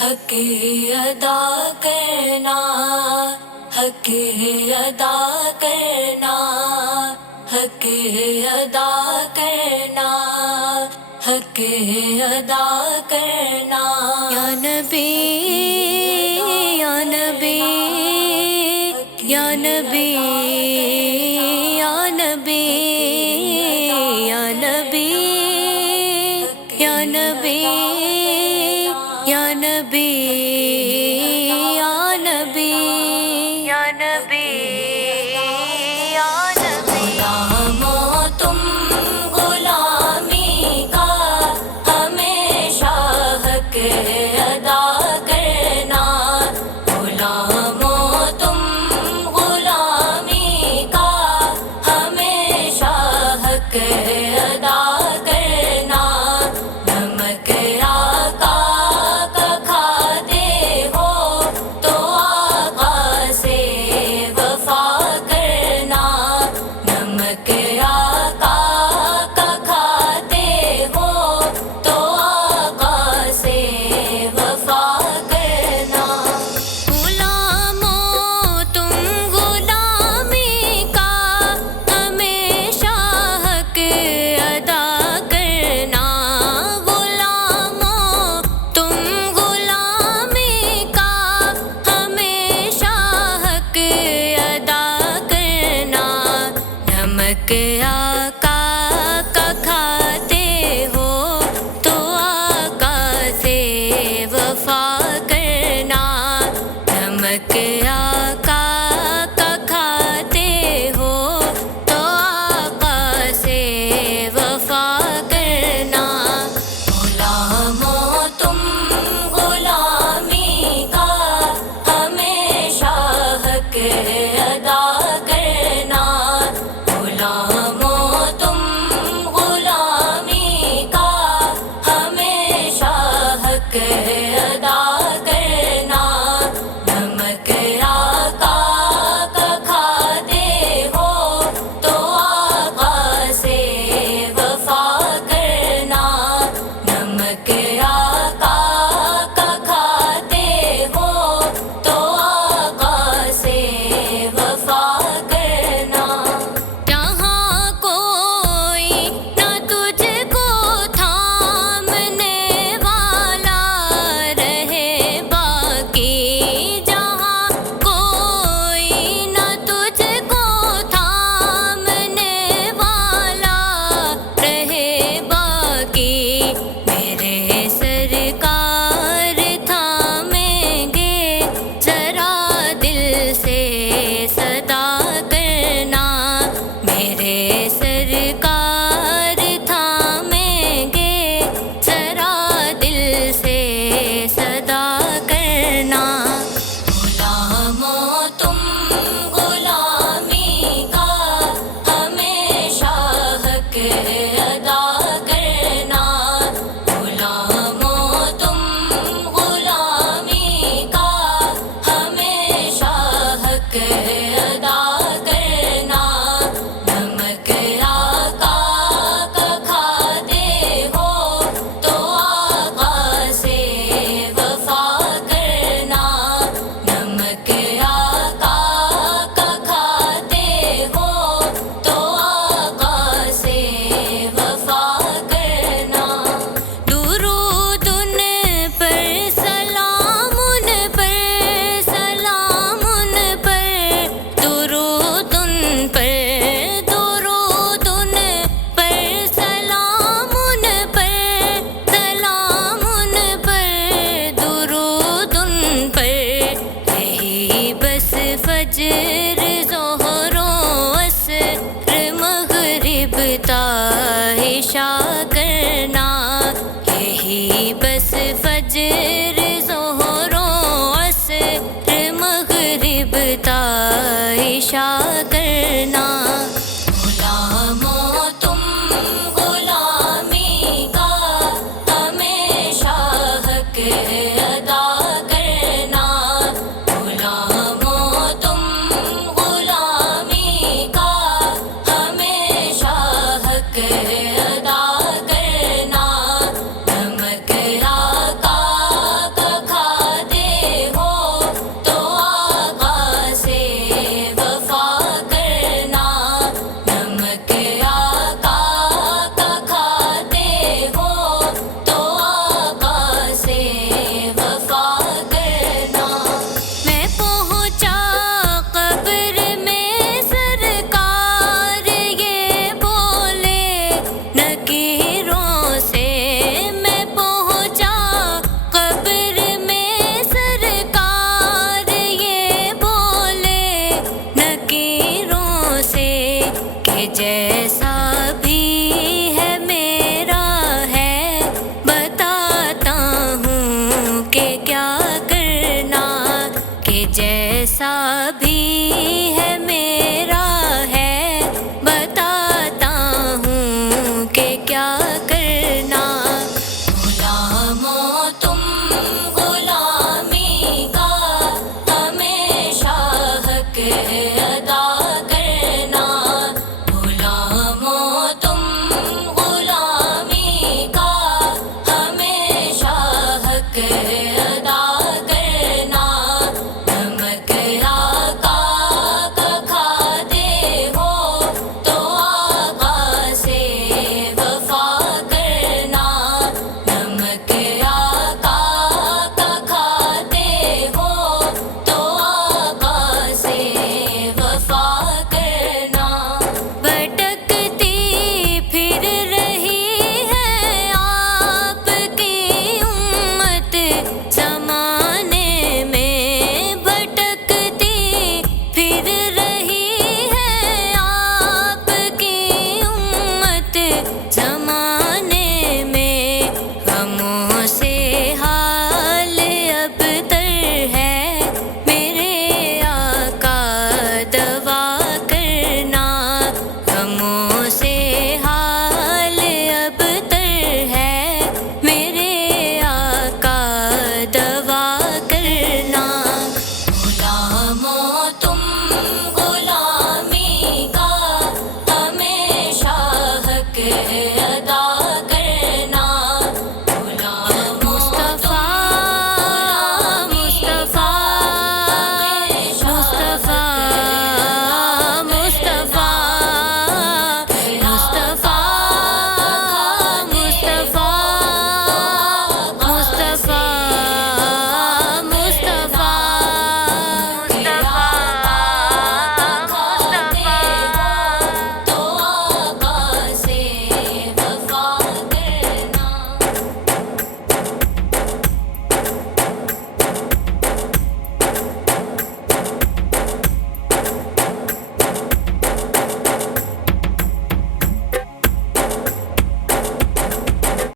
حق ادا کرنا، حق ادا کرنا، حق ادا کرنا، حق ادا کرنا۔ یا نبی یا نبی یا نبی یا نبی یا نبی یا نبی یا نبی یا نبی یا نبی یا نبی۔ غلامو تم غلامی کا ہمیشہ حق ادا کرنا، غلامو تم غلامی کا ہمیشہ حق ادا کرنا۔ نمک آقا کا کھاتے ہو تو آقا سے وفا کرنا، نمک آقا کا کھاتے ہو تو آقا سے وفا کرنا۔ غلامو تم غلامی کا ہمیشہ حق ادا کرنا، غلامو تم غلامی کا ہمیشہ حق ادا کرنا۔ نمک آقا کا کھاتے ہو تو آقا سے وفا کرنا، نمک آقا کا کھاتے ہو تو آقا سے وفا کرنا۔ غلامو تم غلامی کا ہمیشہ حق ادا کرنا، غلامو تم غلامی کا ہمیشہ حق ادا کرنا۔ نمک آقا کا کھاتے ہو تو آقا سے وفا کرنا، نمک آقا کا کھاتے ہو تو آقا سے وفا کرنا۔ جہاں کوئی نہ تجھ کو تھامنے والا رہے باقی، جہاں کوئی نہ تجھ کو تھامنے والا رہے باقی، میرے سرکار تھامیں گے ذرا دل سے صدا کرنا، میرے سرکار تھامیں گے ذرا دل سے صدا کرنا۔ غلامو تم غلامی کا ہمیشہ حق ادا کرنا، غلامو تم غلامی کا ہمیشہ حق ادا کرنا۔ نمک آقا کا کھاتے ہو تو آقا سے وفا کرنا، نمک آقا کا کھاتے ہو تو آقا سے وفا کرنا۔ درود ان پر سلام ان پر سلام ان پر، درود ان پر درود ان پر سلام ان پر سلام ان پر، درود ان پر۔ یہی بس فجر ظہر و عصر مغرب تا عشاء کر